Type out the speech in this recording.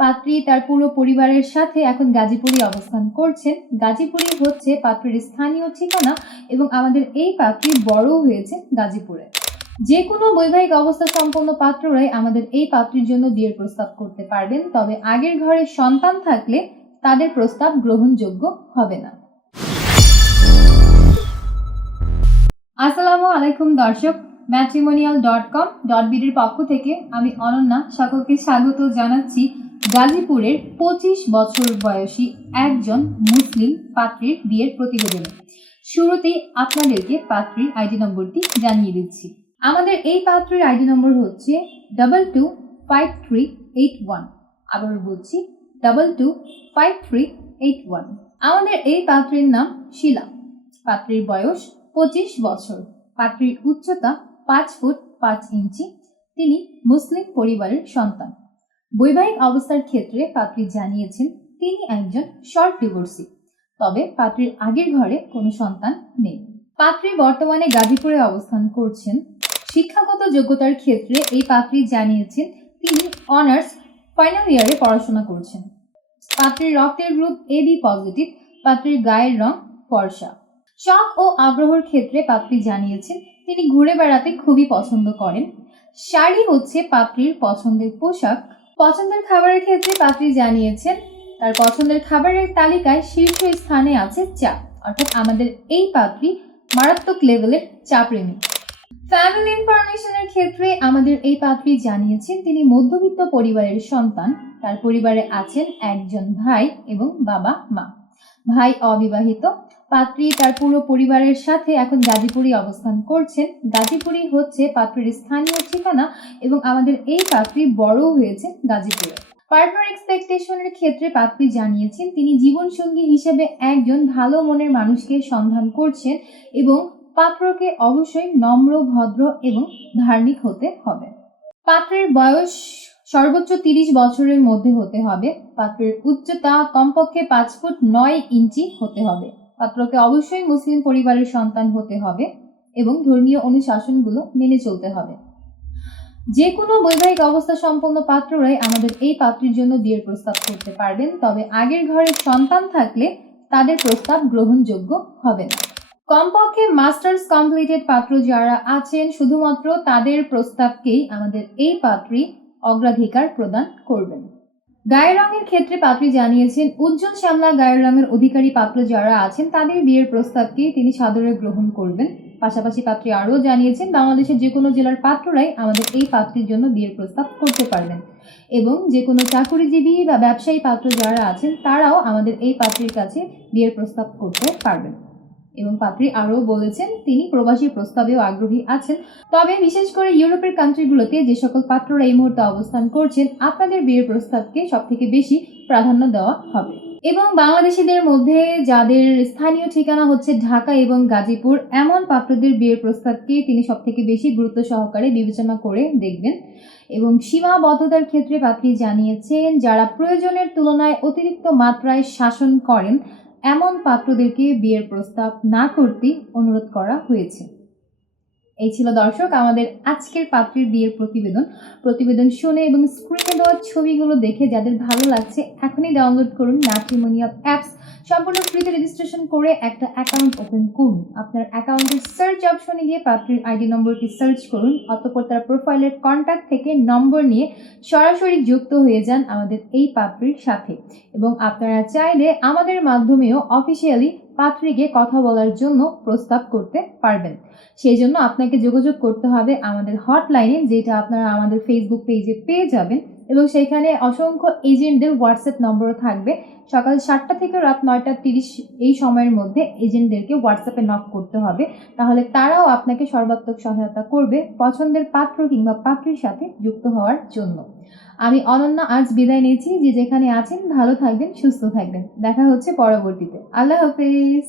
পাত্রী তার পুরো পরিবারের সাথে এখন গাজীপুরে অবস্থান করছেন। গাজীপুরই হচ্ছে পাত্রীর স্থানীয় ঠিকানা এবং আমাদের এই পাত্রী বড় হয়েছে গাজীপুরে। যে কোনো বৈবাহিক অবস্থা সম্পন্ন পাত্ররাই আমাদের এই পাত্রীর জন্য বিয়ের প্রস্তাব করতে পারবেন, তবে আগের ঘরে সন্তান থাকলে তাদের প্রস্তাব গ্রহণযোগ্য হবে না। আসসালামু আলাইকুম দর্শক ম্যাট্রিমোনিয়াল ডট কম ডট বিডির পক্ষ থেকে আমি অনন্যা, সকলকে স্বাগত জানাচ্ছি। গাজীপুরের পঁচিশ বছর বয়সী একজন মুসলিম পাত্রীর বিয়ের প্রতিবেদনে। শুরুতেই আপনাদেরকে পাত্রীর আইডি নম্বরটি জানিয়ে দিচ্ছি। আমাদের এই পাত্রীর আইডি নম্বর হচ্ছে double two five three eight one আবার বলছি double two five three eight one আমাদের এই পাত্রীর নাম শিলা। পাত্রীর বয়স পঁচিশ বছর। পাত্রীর উচ্চতা পাঁচ ফুট পাঁচ ইঞ্চি। তিনি মুসলিম পরিবারের সন্তান। বৈবাহিক অবস্থার ক্ষেত্রে পাত্রী জানিয়েছেন, তিনি একজন শর্ট ডিভোর্সি তবে পাত্রীর আগের ঘরে কোনো সন্তান নেই। পাত্রী বর্তমানে গাজীপুরে অবস্থান করছেন। শিক্ষাগত যোগ্যতার ক্ষেত্রে এই পাত্রী জানিয়েছেন, তিনি অনার্স ফাইনাল ইয়ারে পড়াশোনা করছেন। পাত্রীর রক্তের গ্রুপ এ বি পজিটিভ পাত্রীর গায়ের রং ফর্সা। শখ ও আগ্রহের ক্ষেত্রে পাত্রী জানিয়েছেন, তিনি ঘুরে বেড়াতে খুবই পছন্দ করেন। শাড়ি হচ্ছে পাত্রীর পছন্দের পোশাক। পছন্দের খাবারের ক্ষেত্রে পাত্রী জানিয়েছেন, তার পছন্দের খাবারের তালিকায় শীর্ষ স্থানে আছে চা, অর্থাৎ আমাদের এই পাত্রী মারাত্মক লেভেলের চা প্রেমী ফ্যামিলি ইনফরমেশনের ক্ষেত্রে আমাদের এই পাত্রী জানিয়েছেন, তিনি মধ্যবিত্ত পরিবারের সন্তান, তার পরিবারে আছেন একজন ভাই এবং বাবা মা ভাই অবিবাহিত। পাত্রী তার পুরো পরিবারের সাথে এখন গাজীপুরে অবস্থান করছেন। গাজীপুরি হচ্ছে পাত্রীর স্থানীয় ঠিকানা এবং আমাদের এই পাত্রী বড় হয়েছে গাজীপুরে। পার্টনার এক্সপেকটেশনের ক্ষেত্রে পাত্রী জানিয়েছেন, তিনি জীবনসঙ্গী হিসেবে একজন ভালো মনের মানুষকে সন্ধান করছেন এবং পাত্রকে অবশ্যই নম্র, ভদ্র এবং ধার্মিক হতে হবে। পাত্রের বয়স সর্বোচ্চ তিরিশ বছরের মধ্যে হতে হবে। পাত্রের উচ্চতা কমপক্ষে পাঁচ ফুট নয় ইঞ্চি হতে হবে। পাত্রকে অবশ্যই মুসলিম পরিবারের সন্তান হতে হবে এবং ধর্মীয় অনুশাসনগুলো মেনে চলতে হবে। যে কোনো বৈবাহিক অবস্থা সম্পন্ন পাত্ররাই আমাদের এই পাত্রীর জন্য বিয়ের প্রস্তাব করতে পারবেন, তবে আগের ঘরের সন্তান থাকলে তাদের প্রস্তাব গ্রহণযোগ্য হবে না। কমপক্ষে মাস্টার্স কমপ্লিটেড পাত্র যারা আছেন, শুধুমাত্র তাদের প্রস্তাবকেই আমাদের এই পাত্রী অগ্রাধিকার প্রদান করবেন। গায়ের রঙের ক্ষেত্রে পাত্রী জানিয়েছেন, উজ্জ্বল শ্যামলা গায়ের রঙের অধিকারী পাত্র যারা আছেন, তাদের বিয়ের প্রস্তাবকে তিনি সাদরে গ্রহণ করবেন। পাশাপাশি পাত্রী আরও জানিয়েছেন, বাংলাদেশের যে কোনো জেলার পাত্ররাই আমাদের এই পাত্রীর জন্য বিয়ের প্রস্তাব করতে পারবেন। এবং যে কোনো চাকুরিজীবী বা ব্যবসায়ী পাত্র যারা আছেন, তারাও আমাদের এই পাত্রীর কাছে বিয়ের প্রস্তাব করতে পারবেন। এবং পাত্রী আরও বলেছেন, তিনি প্রবাসী প্রস্তাবেও আগ্রহী আছেন। তবে বিশেষ করে ইউরোপের কান্ট্রিগুলোতে যে সকল পাত্ররা এই মুহূর্তে অবস্থান করছেন, আপনাদের বিয়ের প্রস্তাবকে সব থেকে বেশি প্রাধান্য দেওয়া হবে। এবং বাংলাদেশিদের মধ্যে যাদের স্থানীয় ঠিকানা হচ্ছে ঢাকা এবং গাজীপুর, এমন পাত্রদের বিয়ের প্রস্তাবকে তিনি সব থেকে বেশি গুরুত্ব সহকারে বিবেচনা করে দেখবেন। এবং সীমাবদ্ধতার ক্ষেত্রে পাত্রী জানিয়েছেন, যারা প্রয়োজনের তুলনায় অতিরিক্ত মাত্রায় শাসন করেন এমন পাত্রদেরকে বিয়ের প্রস্তাব না করতে অনুরোধ করা হয়েছে। এই ছিল দর্শক আমাদের আজকের পাত্রীর বিয়ের প্রতিবেদন। প্রতিবেদন শুনে এবং স্ক্রিনে দেওয়া ছবিগুলো দেখে যাদের ভালো লাগছে, এখনই ডাউনলোড করুন ম্যাট্রিমোনিয়াল অ্যাপস সম্পূর্ণ ফ্রিতে রেজিস্ট্রেশন করে একটা অ্যাকাউন্ট ওপেন করুন। আপনার অ্যাকাউন্টের সার্চ অপশনে গিয়ে পাত্রীর আইডি নম্বরটি সার্চ করুন, অতঃপর তার প্রোফাইলের কন্ট্যাক্ট থেকে নম্বর নিয়ে সরাসরি যুক্ত হয়ে যান আমাদের এই পাত্রীর সাথে। এবং আপনারা চাইলে আমাদের মাধ্যমেও অফিসিয়ালি পাত্রীকে কথা বলার জন্য প্রস্তাব করতে পারবেন। সেই জন্য আপনাকে যোগাযোগ করতে হবে আমাদের হটলাইনে যেটা আপনারা আমাদের ফেসবুক পেজে পেয়ে যাবেন। এবং সেইখানে অসংখ্য এজেন্টদের হোয়াটসঅ্যাপ নম্বরও থাকবে। সকাল সাতটা থেকে রাত নয়টা তিরিশ এই সময়ের মধ্যে এজেন্টদেরকে হোয়াটসঅ্যাপে নক করতে হবে। তাহলে তারাও আপনাকে সর্বাত্মক সহায়তা করবে পছন্দের পাত্র কিংবা পাত্রীর সাথে যুক্ত হওয়ার জন্য। আমি অনন্যা আজ বিদায় নিয়েছি। যে যেখানে আছেন ভালো থাকবেন, সুস্থ থাকবেন। দেখা হচ্ছে পরবর্তীতে। আল্লাহ হাফেজ।